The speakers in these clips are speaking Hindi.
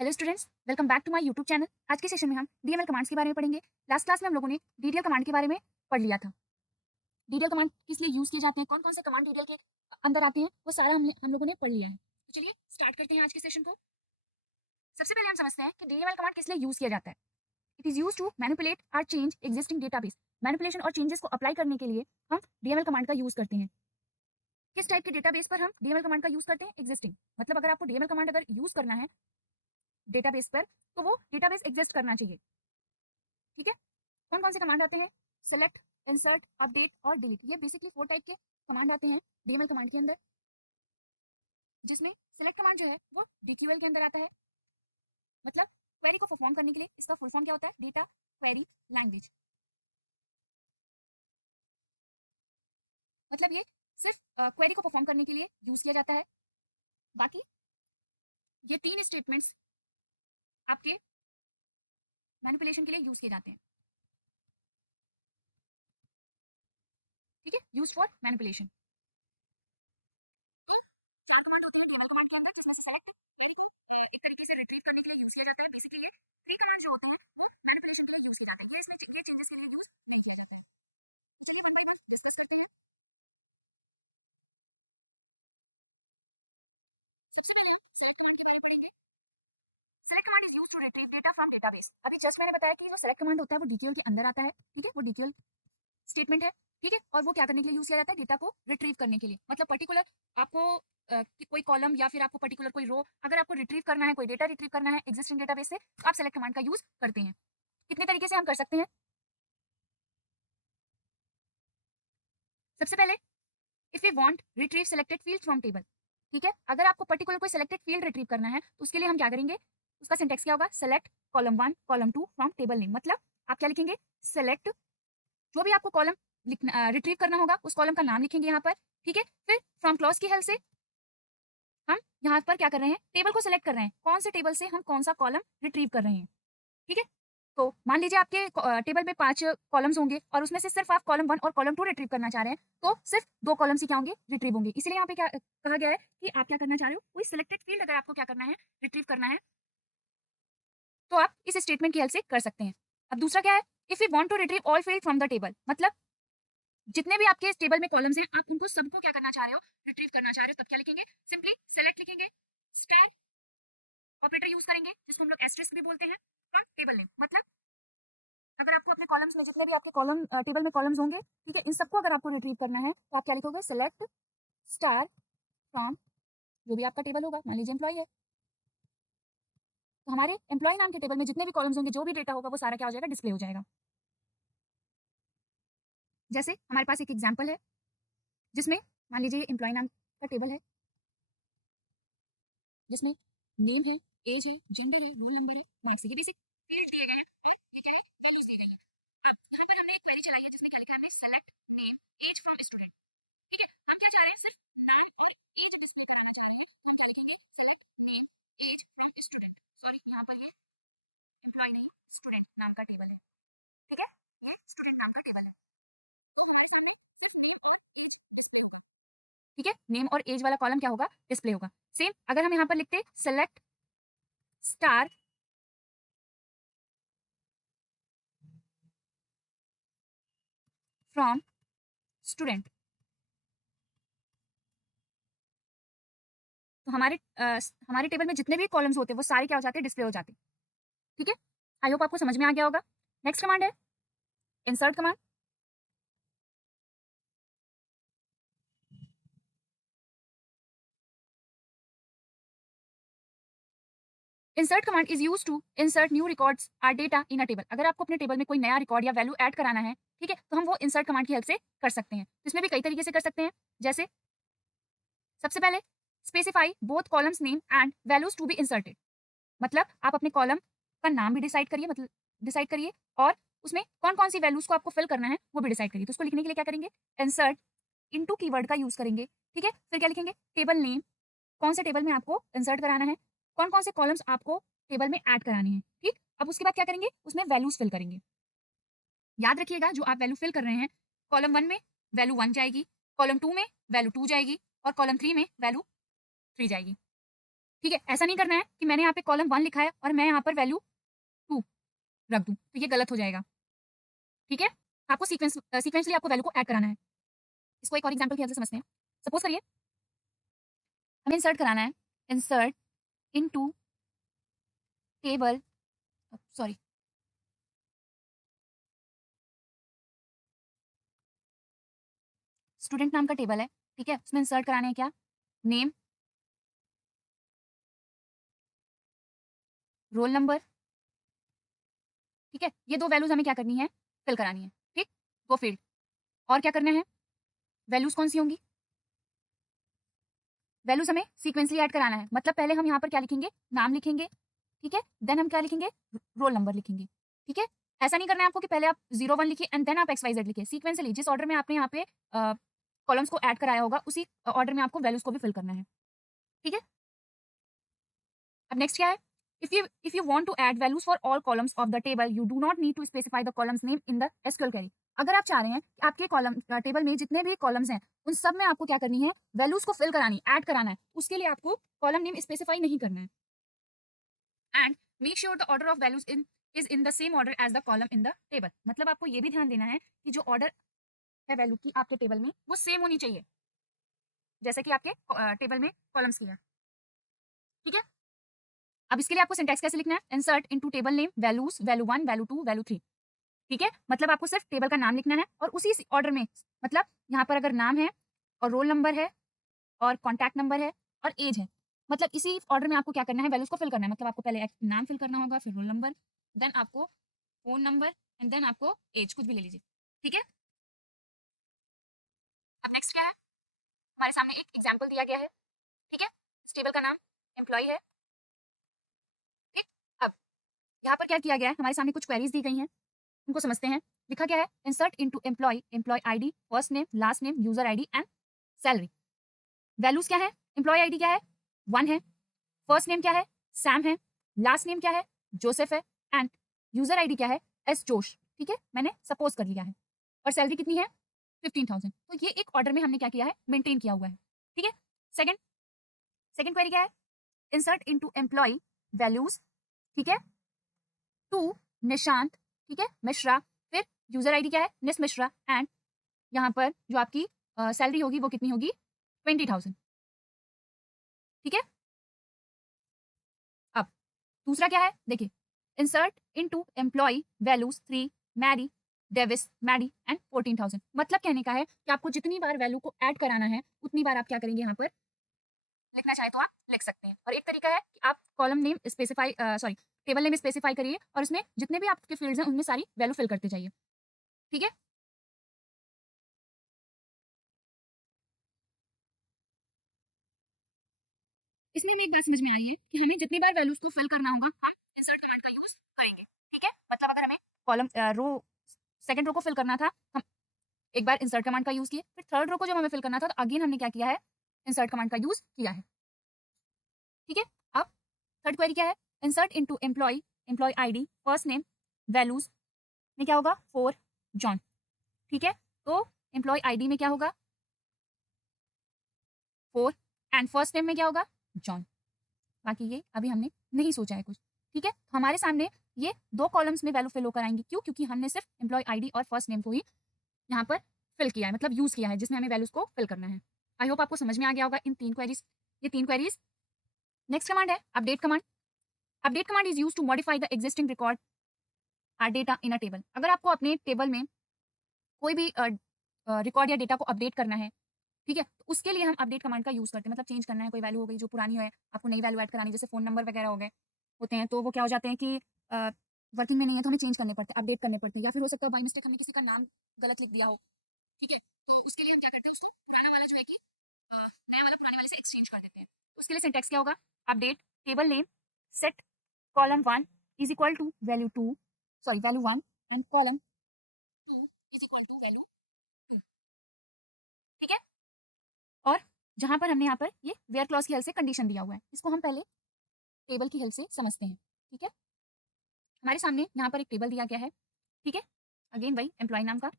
Hello students, welcome back to my YouTube channel. आज के सेशन में हम डीएमएल कमांड्स के बारे में पढ़ेंगे। लास्ट क्लास में हम लोगों ने डीडीएल कमांड के बारे में पढ़ लिया था। डीडीएल कमांड किस लिए यूज किए जाते हैं, कौन कौन से कमांड डीडीएल के अंदर आते हैं, वो सारा हम लोगों ने पढ़ लिया है। तो चलिए स्टार्ट करते हैं आज के सेशन को। सबसे पहले हम समझते हैं कि डीएमएल कमांड किस लिए यूज किया जाता है। It is use to manipulate और चेंज एग्जिस्टिंग डेटाबेस। मैनिपुलेशन और चेंजेस को अप्लाई करने के लिए हम डीएमएल कमांड का यूज करते हैं। किस टाइप के डेटाबेस पर हम डीएमएल कमांड का यूज करते हैं? एग्जिस्टिंग, मतलब अगर आपको डीएमएल कमांड अगर यूज करना है डेटाबेस पर, तो वो डेटाबेस एग्जिस्ट करना चाहिए। ठीक है, कौन कौन से कमांड आते हैं? सेलेक्ट, इंसर्ट, अपडेट और डिलीट। ये बेसिकली 4 टाइप के कमांड आते हैं डीएमएल कमांड के अंदर, जिसमें सेलेक्ट कमांड जो है वो डीक्यूएल के अंदर आता है। मतलब क्वेरी को परफॉर्म करने के लिए इसका फुल फॉर्म क्या होता है? Data query language. मतलब ये सिर्फ क्वेरी को परफॉर्म करने के लिए यूज किया जाता है। बाकी ये 3 स्टेटमेंट्स आपके मैनिपुलेशन के लिए यूज किए जाते हैं। ठीक है, यूज फॉर मैनिपुलेशन। अभी जस्ट मैंने बताया कि जो सेलेक्ट कमांड होता है वो डीक्यूएल के अंदर आता है। ठीक है, वो डीक्यूएल स्टेटमेंट है। ठीक है, और वो क्या करने के लिए यूज किया जाता है? डेटा को रिट्रीव करने के लिए। मतलब पर्टिकुलर आपको कोई कॉलम या फिर आपको पर्टिकुलर कोई रो अगर आपको रिट्रीव करना है, कोई डेटा रिट्रीव करना है एग्जिस्टिंग डेटाबेस से, तो आप सेलेक्ट कमांड का यूज करते हैं। कितने तरीके से हम कर सकते हैं? सबसे पहले, if we want retrieve selected field from table. ठीक है, अगर आपको पर्टिकुलर कोई सिलेक्टेड फील्ड रिट्रीव करना है तो उसके लिए हम क्या करेंगे? उसका सिंटेक्स क्या होगा? Select column 1 column 2 from table name. मतलब आप क्या लिखेंगे? सेलेक्ट, जो भी आपको कॉलम रिट्रीव करना होगा उस कॉलम का नाम लिखेंगे यहाँ पर। ठीक है, फिर फ्रॉम क्लॉज की हेल्प से हम यहाँ पर क्या कर रहे हैं? टेबल को सिलेक्ट कर रहे हैं, कौन से टेबल से हम कौन सा कॉलम रिट्रीव कर रहे हैं। ठीक है, तो मान लीजिए आपके टेबल में 5 कॉलम्स होंगे और उसमें से सिर्फ आप कॉलम 1 और कॉलम 2 रिट्रीव करना चाह रहे हैं, तो सिर्फ 2 कॉलम्स ही क्या होंगे? रिट्रीव होंगे। इसलिए यहाँ पे क्या कहा गया है कि आप क्या करना चाह रहे हो? कोई सिलेक्टेड फील्ड अगर आपको क्या करना है? रिट्रीव करना है, तो आप इस स्टेटमेंट की हेल्प से कर सकते हैं। अब दूसरा क्या है? If you want to retrieve all field from the table. मतलब जितने भी आपके इस टेबल में कॉलम्स हैं, आप उनको सबको क्या करना चाह रहे हो? रिट्रीव करना चाह रहे हो। तब क्या लिखेंगे? सिंपली सेलेक्ट लिखेंगे, स्टार ऑपरेटर यूज करेंगे जिसको हम लोग एस्टेरिस्क भी बोलते हैं, फ्रॉम टेबल नेम। मतलब अगर आपको अपने कॉलम्स में जितने भी आपके कॉलम टेबल में कॉलम्स होंगे, ठीक है, इन सबको अगर आपको रिट्रीव करना है तो आप क्या लिखोगे? सेलेक्ट स्टार फ्रॉम जो भी आपका टेबल होगा। मान लीजिए एम्प्लॉय है, तो हमारे एम्प्लॉय नाम के टेबल में जितने भी कॉलम्स होंगे, जो भी डेटा होगा वो सारा क्या हो जाएगा? डिस्प्ले हो जाएगा। जैसे हमारे पास एक एग्जाम्पल है जिसमें मान लीजिए एम्प्लॉय नाम का टेबल है, जिसमें नेम है, एज है, जेंडर है, रोल नंबर है, मार्क्स है। ये बेसिक फील्ड दिए गए हैं। ये क्या है? वैल्यूज दिए गई हैं। अब यहाँ पर हमने एक क्वेरी चलाई है जिसमें क्या लिखा है? हमने select name age from student. ठीक है, हम क्या चाह रहे हैं? सिर्फ नाम और एज डिस्प्ले कराना चाह रहे हैं, तो क्या लिखेंगे? Select name age from student. Sorry, यहाँ पर ये एम्प्लॉय नहीं, स्टूडेंट नाम का टेबल है। ठीक है, ये स्टूडेंट नाम का टेबल है। ठीक है, नेम और एज वाला कॉलम क्या होगा? डिस्प्ले होगा। सेम अगर हम यहाँ पर लिखते सेलेक्ट स्टार फ्रॉम स्टूडेंट, तो हमारे टेबल में जितने भी कॉलम्स होते हैं वो सारे क्या हो जाते हैं? डिस्प्ले हो जाते हैं। ठीक है, आई होप आपको समझ में आ गया होगा। नेक्स्ट कमांड है insert command. Insert command is use to insert new records or data in a table. अगर आपको अपने टेबल में कोई नया रिकॉर्ड या वैल्यू ऐड कराना है, ठीक है, तो हम वो इंसर्ट कमांड की हेल्प से कर सकते हैं। इसमें भी कई तरीके से कर सकते हैं। जैसे सबसे पहले specify both columns name and values to be inserted. मतलब आप अपने कॉलम का नाम भी डिसाइड करिए, मतलब डिसाइड करिए, और उसमें कौन कौन सी वैल्यूज को आपको फिल करना है वो भी डिसाइड करिए। तो उसको लिखने के लिए क्या करेंगे? इंसर्ट इनटू कीवर्ड का यूज करेंगे। ठीक है, फिर क्या लिखेंगे? टेबल नेम, कौन से टेबल में आपको इंसर्ट कराना है, कौन कौन से कॉलम्स आपको टेबल में ऐड कराने हैं। ठीक, अब उसके बाद क्या करेंगे? उसमें वैल्यूज फिल करेंगे। याद रखिएगा, जो आप वैल्यू फिल कर रहे हैं, कॉलम 1 में वैल्यू 1 जाएगी, कॉलम 2 में वैल्यू 2 जाएगी और कॉलम 3 में वैल्यू 3 जाएगी। ठीक है, ऐसा नहीं करना है कि मैंने यहाँ पे कॉलम 1 लिखा है और मैं यहाँ पर वैल्यू 2 रख दूँ, तो ये गलत हो जाएगा। ठीक है, आपको सीक्वेंसली आपको वैल्यू को ऐड कराना है। इसको एक और एग्जांपल की हेल्प से समझते हैं। सपोज करिए हमें इंसर्ट कराना है, insert into table, sorry, student नाम का टेबल है, ठीक है, उसमें इंसर्ट कराने हैं क्या, नेम, रोल नंबर, ठीक है, ये 2 वैल्यूज हमें क्या करनी है, फिल करानी है, ठीक, वो फील्ड। और क्या करना है, वैल्यूज कौन सी होंगी, वैल्यूज हमें सीक्वेंसली ऐड कराना है, मतलब पहले हम यहाँ पर क्या लिखेंगे, नाम लिखेंगे, ठीक है, देन हम क्या लिखेंगे, रोल नंबर लिखेंगे, ठीक है। ऐसा नहीं करना है आपको कि पहले आप 0 1 लिखिए एंड देन आप XYZ लिखिए, सीक्वेंसली जिस ऑर्डर में आपने यहाँ पे कॉलम्स को ऐड कराया होगा उसी ऑर्डर में आपको वैल्यूज को भी फिल करना है, ठीक है। अब नेक्स्ट क्या है, if you want to add values for all columns of the table you do not need to specify the columns name in the SQL query। अगर आप चाह रहे हैं कि आपके कॉलम टेबल में जितने भी कॉलम्स हैं उन सब में आपको क्या करनी है, वैल्यूज को फिल करानी, ऐड कराना है, उसके लिए आपको कॉलम नेम स्पेसिफाई नहीं करना है। And make sure the order of values is in the same order as the column in the table, मतलब आपको ये भी ध्यान देना है कि जो ऑर्डर है वैल्यू की आपके टेबल में वो सेम होनी चाहिए जैसे कि आपके टेबल में कॉलम्स की है, ठीक है। अब इसके लिए आपको सिंटैक्स कैसे लिखना है, insert into table name values, value 1 value 2 value 3, ठीक है, मतलब आपको सिर्फ टेबल का नाम लिखना है और उसी ऑर्डर में, मतलब यहाँ पर अगर नाम है और रोल नंबर है और कॉन्टैक्ट नंबर है और एज है, मतलब इसी ऑर्डर में आपको क्या करना है, वैल्यूज को फिल करना है, मतलब आपको पहले नाम फिल करना होगा, फिर रोल नंबर, देन आपको फोन नंबर एंड देन आपको एज, कुछ भी ले लीजिए, ठीक है। अब नेक्स्ट क्या है, हमारे सामने एक एग्जाम्पल दिया गया है, ठीक है, इस टेबल का नाम एम्प्लॉय है, ठीक। अब यहाँ पर क्या किया गया है, हमारे सामने कुछ क्वेरीज दी गई हैं, उनको समझते हैं। लिखा क्या है, insert into employee, employee ID, first name, last name, user ID and salary. Values क्या है, एम्प्लॉय आईडी क्या है, 1 है, फर्स्ट नेम क्या है, सैम है, लास्ट नेम क्या है, जोसेफ है एंड यूजर आईडी क्या है, एस जोश, ठीक है, मैंने सपोज कर लिया है, और सैलरी कितनी है, 15,000। तो ये एक ऑर्डर में हमने क्या किया है, मेंटेन किया हुआ है, ठीक है। सेकंड सेकंड क्वेरी क्या है, इंसर्ट इनटू एम्प्लॉय वैल्यूज, ठीक है, टू निशांत, ठीक है, मिश्रा, फिर यूजर आईडी क्या है, निस मिश्रा एंड यहाँ पर जो आपकी सैलरी होगी वो कितनी होगी, 20,000, ठीक है। अब दूसरा क्या है, देखिए, insert into employee values 3 Mary, Davis, Maddy and 14,000, मतलब कहने का है कि आपको जितनी बार वैल्यू को ऐड कराना है उतनी बार आप क्या करेंगे, यहाँ पर लिखना चाहे तो आप लिख सकते हैं। और एक तरीका है कि आप column name specify, sorry, table name specify करिए और उसमें जितने भी आपके फील्ड्स हैं उनमें सारी वैल्यू फिल करते जाइए, ठीक है। इसमें हमें एक बात समझ में आई है कि हमें जितनी बार वैल्यूज को फिल करना होगा हम इंसर्ट कमांड का यूज करेंगे, ठीक है, मतलब अगर हमें कॉलम रो सेकंड रो को फिल करना था, हम एक बार इंसर्ट कमांड का यूज किए, फिर थर्ड रो को जब हमें फिल करना था तो अगेन हमने क्या किया है, इंसर्ट कमांड का यूज किया है, ठीक है। अब थर्ड क्वेरी क्या है, insert into employee, employee ID, first name, values में क्या होगा, 4 जॉन, ठीक है, तो एम्प्लॉय आईडी में क्या होगा, 4 एंड फर्स्ट नेम में क्या होगा, जॉन। बाकी ये अभी हमने नहीं सोचा है कुछ, ठीक है। तो हमारे सामने ये 2 कॉलम्स में वैल्यू फिल होकर आएंगी, क्यों, क्योंकि हमने सिर्फ एम्प्लॉय आईडी और फर्स्ट नेम को ही यहाँ पर फिल किया है, मतलब यूज किया है जिसमें हमें वैल्यूज को फिल करना है। आई होप आपको समझ में आ गया होगा इन 3 क्वेरीज, ये 3 क्वेरीज। नेक्स्ट कमांड है update command. Update command is use to modify the existing record or data in a table. अगर आपको अपने टेबल में कोई भी रिकॉर्ड या डेटा को अपडेट करना है, ठीक है, तो उसके लिए हम अपडेट कमांड का यूज करते हैं, मतलब चेंज करना है, कोई वैल्यू हो गई जो पुरानी है, आपको नई वैल्यू ऐड करानी, जैसे फोन नंबर वगैरह हो गए होते हैं, तो वो क्या हो जाते हैं कि वर्किंग में नहीं है तो हमें चेंज करने पड़ते हैं, अपडेट करने पड़ते हैं, या फिर हो सकता है बाई मिस्टेक हमने किसी का नाम गलत लिख दिया हो, ठीक है, तो उसके लिए हम क्या करते हैं, उसको पुराना वाला जो है कि नया वाला पुराने वाले से एक्सचेंज कर देते हैं। तो उसके लिए सिंटैक्स क्या होगा, update table name set column 1 is equal to value 2, sorry value 1 and column 2 is equal to value 2, ठीक है। और जहां पर हमने यहाँ पर ये वेयर क्लॉज की हेल्प से कंडीशन दिया हुआ है, इसको हम पहले टेबल की हेल्प से समझते हैं, ठीक है। हमारे सामने यहाँ पर एक टेबल दिया गया है, ठीक है, अगेन वही एम्प्लॉय नाम का,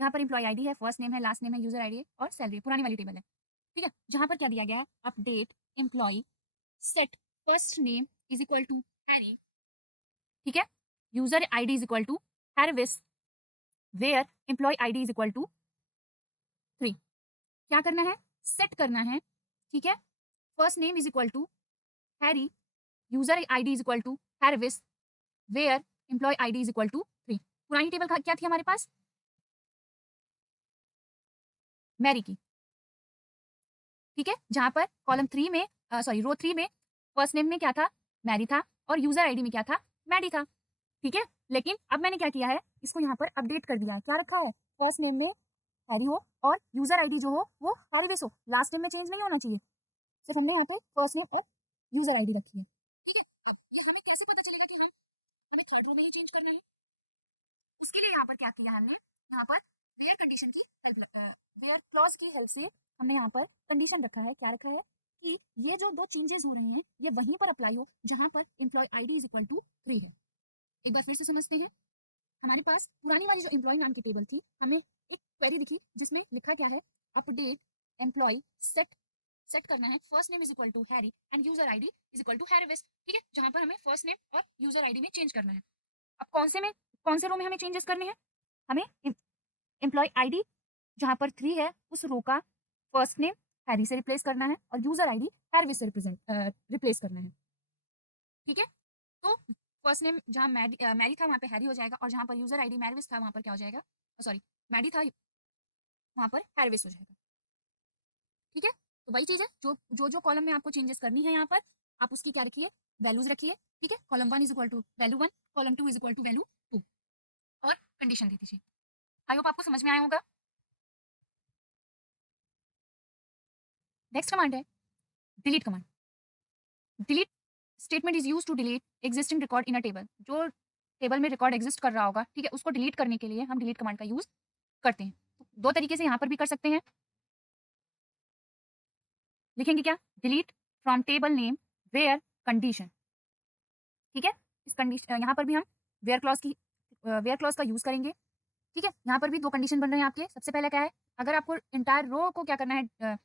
यहाँ पर एम्प्लॉय आईडी है, फर्स्ट नेम है, लास्ट नेम है, यूजर आईडी है और सैलरी, पुरानी वाली टेबल है। ठीक है, जहां पर क्या दिया गया, update employee set first name is equal to Harry, ठीक है, user ID is equal to Harvis, where employee ID is equal to 3। क्या करना है, सेट करना है, ठीक है, first name is equal to Harry, user ID is equal to Harvis, where employee ID is equal to 3। पुरानी टेबल क्या थी हमारे पास, मैरी की, ठीक है, जहां पर कॉलम 3 में सॉरी रो 3 में फर्स्ट नेम में क्या था, मैरी था, और यूजर आईडी में क्या था, मैडी था, ठीक है। लेकिन अब मैंने क्या किया है, इसको यहाँ पर अपडेट कर दिया, क्या रखा है, फर्स्ट नेम में हैरी हो और यूजर आईडी जो हो वो हैरीविस हो, लास्ट नेम में चेंज नहीं होना चाहिए, सिर्फ हमने यहाँ पे फर्स्ट नेम और यूजर आईडी रखी है, ठीक है। अब ये हमें कैसे पता चलेगा कि हमें थर्ड रो में ही चेंज करना है, उसके लिए यहाँ पर क्या किया हमने, यहाँ पर वेयर कंडीशन की हेल्प, वेयर क्लॉज की हेल्प से हमने यहाँ पर कंडीशन रखा है, क्या रखा है कि ये जो दो चेंजेस हो रहे हैं ये वहीं पर अप्लाई हो जहां पर employee ID is equal to 3 है। एक बार फिर से समझते हैं, हमारे पास पुरानी वाली जो एम्प्लॉय नाम की टेबल थी, हमें एक क्वेरी दिखी जिसमें लिखा क्या है, अपडेट एम्प्लॉय सेट करना है, first name is equal to Harry and user ID is equal to Harvis, ठीक है, जहां पर हमें फर्स्ट नेम और यूजर आईडी में चेंज करना है। अब कौन से रो में हमें चेंजेस करने हैं, हमें एम्प्लॉय आईडी जहां पर 3 है उस रो का फर्स्ट नेम हैरी से रिप्लेस करना है और यूजर आईडी हैरविस से रिप्लेस करना है, ठीक है। तो फर्स्ट नेम जहां मैरी था वहां पे हैरी हो जाएगा, और जहां पर यूजर आईडी मैरविस था वहां पर क्या हो जाएगा, सॉरी मैडी था वहां पर हैरविस हो जाएगा, ठीक है। तो वही चीज है, जो कॉलम में आपको चेंजेस करनी है यहाँ पर आप उसकी क्या रखिए, वैल्यूज रखिए, ठीक है। Column 1 is equal to value 1, column 2 is equal to value 2 और कंडीशन दे दीजिए। आई होप आपको समझ में आया होगा। नेक्स्ट कमांड है delete command. Delete statement is use to delete existing record in a table, जो टेबल में रिकॉर्ड एग्जिस्ट कर रहा होगा, ठीक है, उसको डिलीट करने के लिए हम डिलीट कमांड का यूज करते हैं। तो दो तरीके से यहाँ पर भी कर सकते हैं, लिखेंगे क्या, delete from table name where condition, ठीक है। इस कंडीशन यहाँ पर भी हम वेयर क्लॉज का यूज करेंगे, ठीक है। यहाँ पर भी दो कंडीशन बन रहे हैं आपके, सबसे पहले क्या है, अगर आपको इंटायर रो को क्या करना है,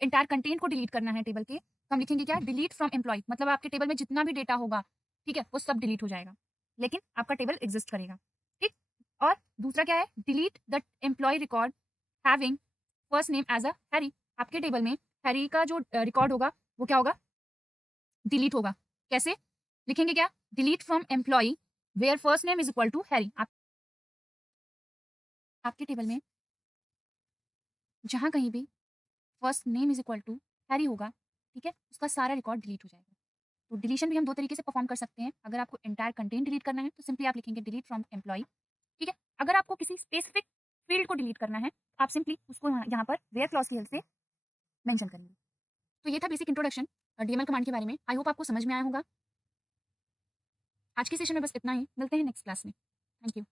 इंटायर कंटेंट को डिलीट करना है टेबल के, तो हम लिखेंगे क्या, डिलीट फ्रॉम एम्प्लॉय, मतलब आपके टेबल में जितना भी डेटा होगा, ठीक है, वो सब डिलीट हो जाएगा, लेकिन आपका टेबल एग्जिस्ट करेगा, ठीक। और दूसरा क्या है, delete the employee record having first name as a Harry, आपके टेबल में हैरी का जो रिकॉर्ड होगा वो क्या होगा, डिलीट होगा। कैसे लिखेंगे क्या, delete from employee where first name is equal to Harry, आपके टेबल में जहां कहीं भी first name is equal to Harry होगा, ठीक है, उसका सारा रिकॉर्ड डिलीट हो जाएगा। तो डिलीशन भी हम दो तरीके से परफॉर्म कर सकते हैं, अगर आपको एंटायर कंटेंट डिलीट करना है तो सिंपली आप लिखेंगे डिलीट फ्रॉम एम्प्लॉय, ठीक है। अगर आपको किसी स्पेसिफिक फील्ड को डिलीट करना है आप सिंपली उसको यहाँ पर वेयर क्लॉज की हेल्प से मेंशन करेंगे। तो ये था बेसिक इंट्रोडक्शन डीएमएल कमांड के बारे में, आई होप आपको समझ में आया होगा। आज की सेशन में बस इतना ही, मिलते हैं नेक्स्ट क्लास में, थैंक यू।